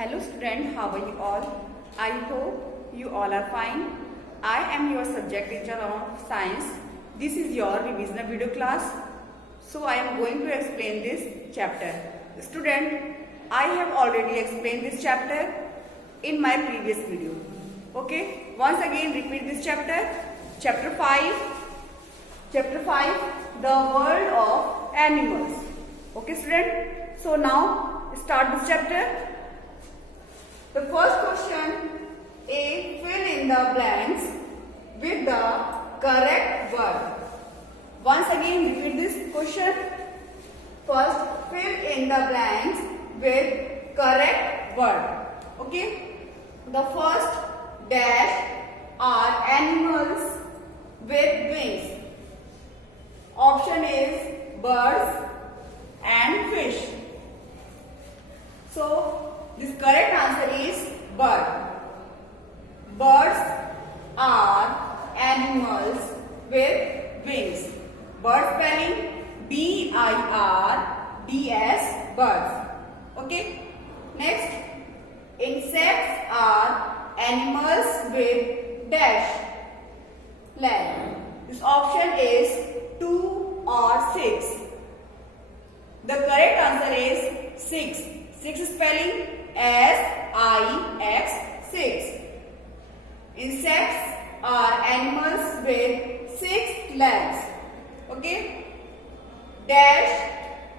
Hello student, how are you all? I hope you all are fine. I am your subject teacher of science. This is your revisional video class. So I am going to explain this chapter. Student, I have already explained this chapter in my previous video. Okay, once again repeat this chapter. Chapter 5. Chapter 5, the world of animals. Okay student, so now start this chapter. The first question, A. Fill in the blanks with the correct word. Once again repeat this question. First, fill in the blanks with correct word. Okay. The first dash are animals with wings. Option is birds and fish. So, this correct answer is bird. Birds are animals with wings. Bird spelling B-I-R-D-S, birds. Okay. Next, insects are animals with dash leg. This option is 2 or 6. The correct answer is 6. 6 spelling S-I-X, 6. Insects are animals with 6 legs. Okay. Dash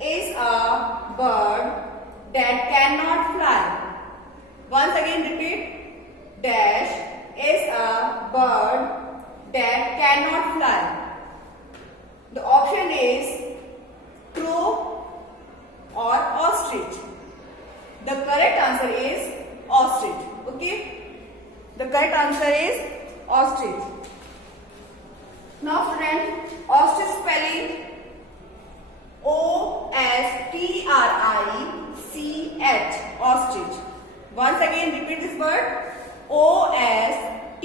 is a bird that cannot fly. Once again repeat. Dash is a bird that cannot fly. The option is crow or ostrich. The correct answer is ostrich. Okay. The correct answer is ostrich. Now student, ostrich spelling O-S-T-R-I-C-H, ostrich. Once again repeat this word. O-S-T-R-I-C-H.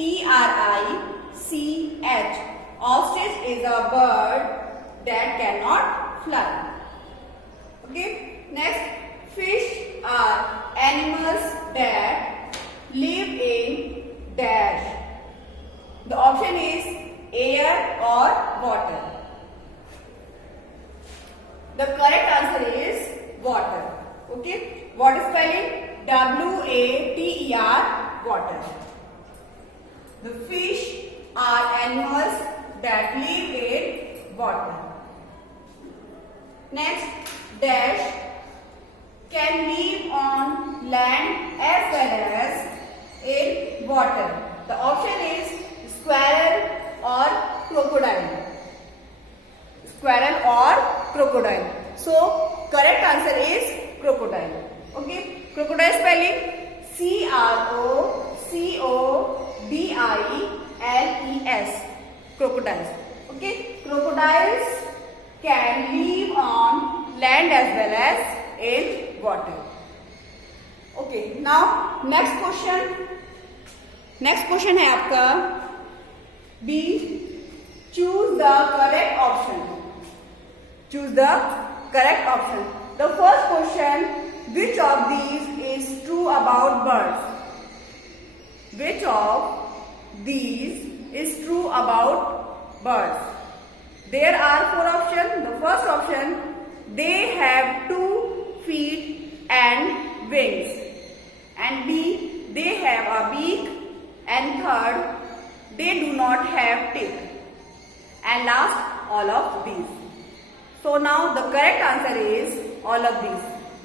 Ostrich is a bird that cannot fly. Okay. Next, fish are animals that live in dash. The option is air or water. The correct answer is water. Okay. Water spelling W-A-T-E-R, water. The fish are animals that live in water. Next, dash can live on land as well as in water. The option is squirrel or crocodile. Squirrel or crocodile. So, correct answer is crocodile. Okay. Crocodile spelling C-R-O-C-O-D-I-L-E-S. Crocodiles. Okay. Crocodiles can live on land as well as in water. Okay, now next question. Next question है आपका B. Choose the correct option. Choose the correct option. The first question, which of these is true about birds? Which of these is true about birds? There are 4 options. The first option, they have 2 feet and wings. And B, they have a beak. And third, they do not have teeth. And last, all of these. So now the correct answer is all of these.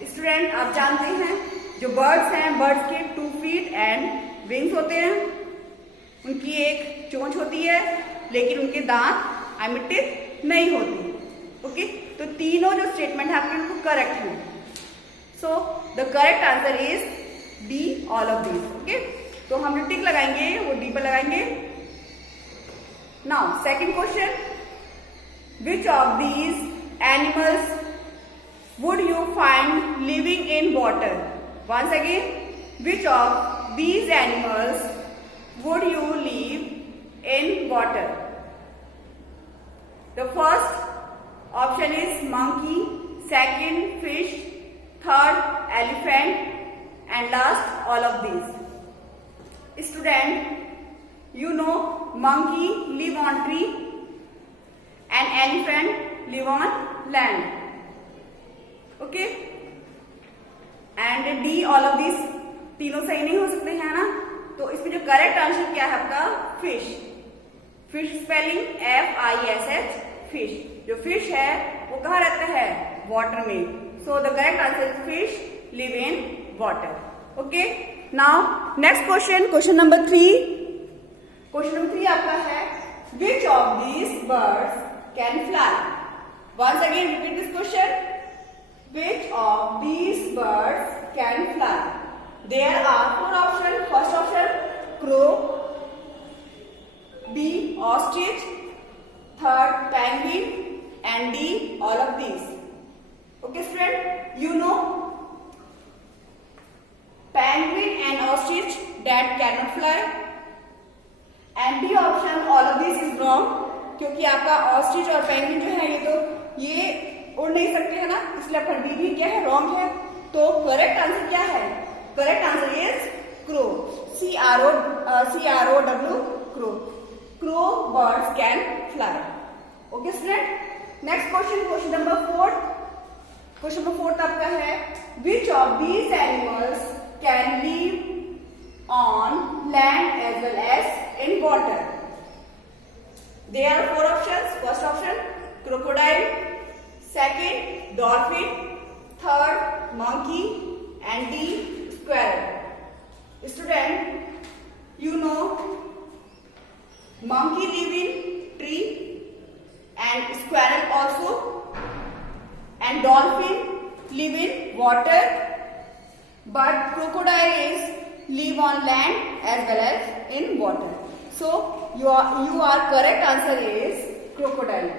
Student, आप जानते हैं जो birds हैं, birds के 2 feet and wings होते हैं. उनकी एक चोंच होती है, लेकिन उनके दांत teeth नहीं होती. ओके, तो तीनों जो स्टेटमेंट है आपके उनको करेक्ट हैं. So the correct answer is D, all of these. Okay, तो हम जो टिक लगाएंगे वो डी पर लगाएंगे. Now second question, which of these animals would you find living in water? Once again, which of these animals would you live in water? The first option is monkey, second fish, third elephant and last all of these. Student, you know monkey live on tree and elephant live on land. Okay? And D all of these तीनों सही नहीं हो सकते हैं ना, तो इसमें जो करेक्ट आंसर क्या है आपका fish. Fish spelling FISH fish. जो फिश है वो कहाँ रहता है? वाटर में. So the correct answer is fish live in water. Okay, now next question number 3. Question number 3 आपका है which of these birds can fly. Once again repeat this question. Which of these birds can fly. There are 4 options. First option crow, B ostrich, third penguin, and D all of these. Okay student, you know penguin and ostrich that cannot fly, and D option all of these is wrong, क्योंकि आपका ostrich और penguin जो है ये उड़ नहीं सकते है ना, इसलिए आपका D भी क्या है? रॉन्ग है. तो करेक्ट आंसर क्या है? Correct answer is crow. CROW crow. Crow birds can fly. Okay student. Next question number 4. Question number 4 आपका है which of these animals can live on land as well as in water. There are 4 options. First option crocodile, second dolphin, third monkey, and D squirrel. Student, you know monkey live in tree and squirrel also, and dolphin live in water, but crocodile is live on land as well as in water. So your correct answer is crocodile.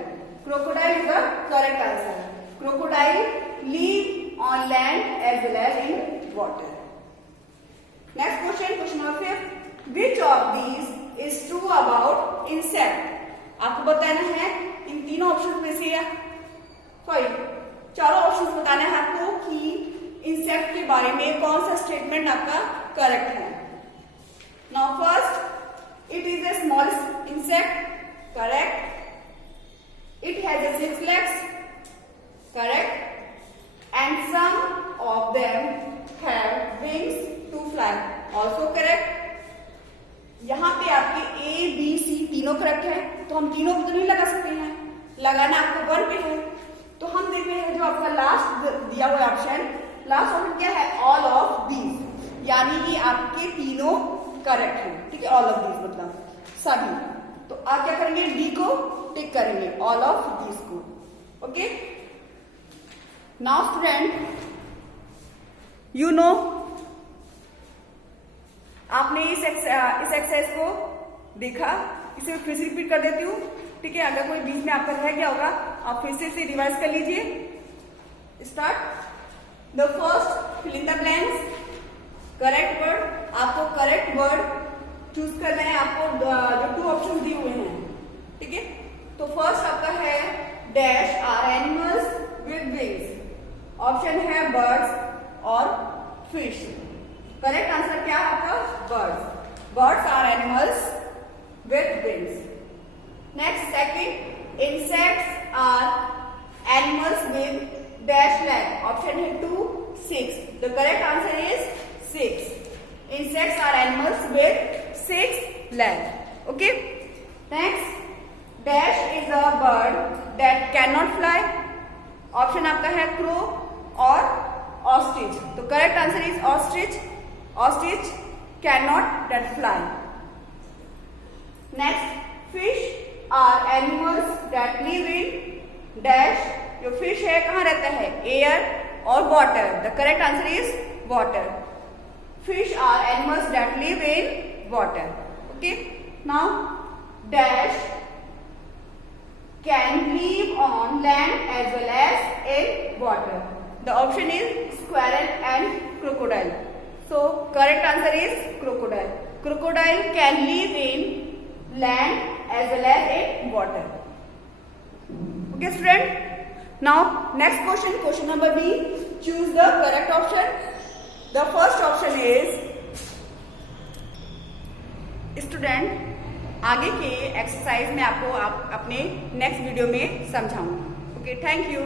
Crocodile is the correct answer. Crocodile live on land as well as in water. Next question number 5. Which of these is true about insect? आपको बताना है इन तीनों option में से चारों option बताना है आपको कि इंसेक्ट के बारे में कौन सा स्टेटमेंट आपका करेक्ट है. Now first, it is a small insect. Correct. It has a 6 legs. Correct. And some of them have wings to fly. Also correct. यहाँ पे आपके A, B, C तीनों करेक्ट है, तो हम तीनों को तो नहीं लगा सकते हैं, लगाना आपको 1 पे है. तो हम देख रहे हैं जो आपका लास्ट दिया हुआ ऑप्शन, लास्ट ऑप्शन क्या है? ऑल ऑफ दीज, यानी कि आपके तीनों करेक्ट हैं. ठीक है, ऑल ऑफ दीज मतलब सभी. तो आप क्या करेंगे? डी को टिक करेंगे, ऑल ऑफ दीज को. Okay. Now student, you know आपने इस एक्सरसाइज को देखा, इसे फिर से रिपीट कर देती हूँ. ठीक है, अगर कोई बीच में आपका रह गया होगा आप फिर से इसे रिवाइज कर लीजिए. Start. The first fill in the blanks. Correct word, आपको करेक्ट वर्ड चूज करना है. आपको जो 2 ऑप्शन दिए हुए हैं. ठीक है, तो फर्स्ट आपका है dash are animals with wings. Option है बर्ड्स और फिश. करेक्ट आंसर क्या है आपका? Birds. Birds are animals with wings. Next second, insects are animals with dash leg. Option है 2, 6. The correct answer is 6. Insects are animals with 6 leg. Okay. Next, dash is a bird that can not fly. Option आपका है crow और ostrich. तो correct answer is ostrich. Ostrich can not that fly. Next, fish are animals that live in dash. जो fish है कहाँ रहता है? Air और water. The correct answer is water. Fish are animals that live in water. Okay. Now dash can live on land as well as in water. The option is squirrel and crocodile. So correct answer is crocodile. Crocodile can live in land as well as in water. Okay student. Now next question number B. Choose the correct option. The first option is student, आगे के exercise में आपको अपने next video में समझाऊंगी। Okay, thank you.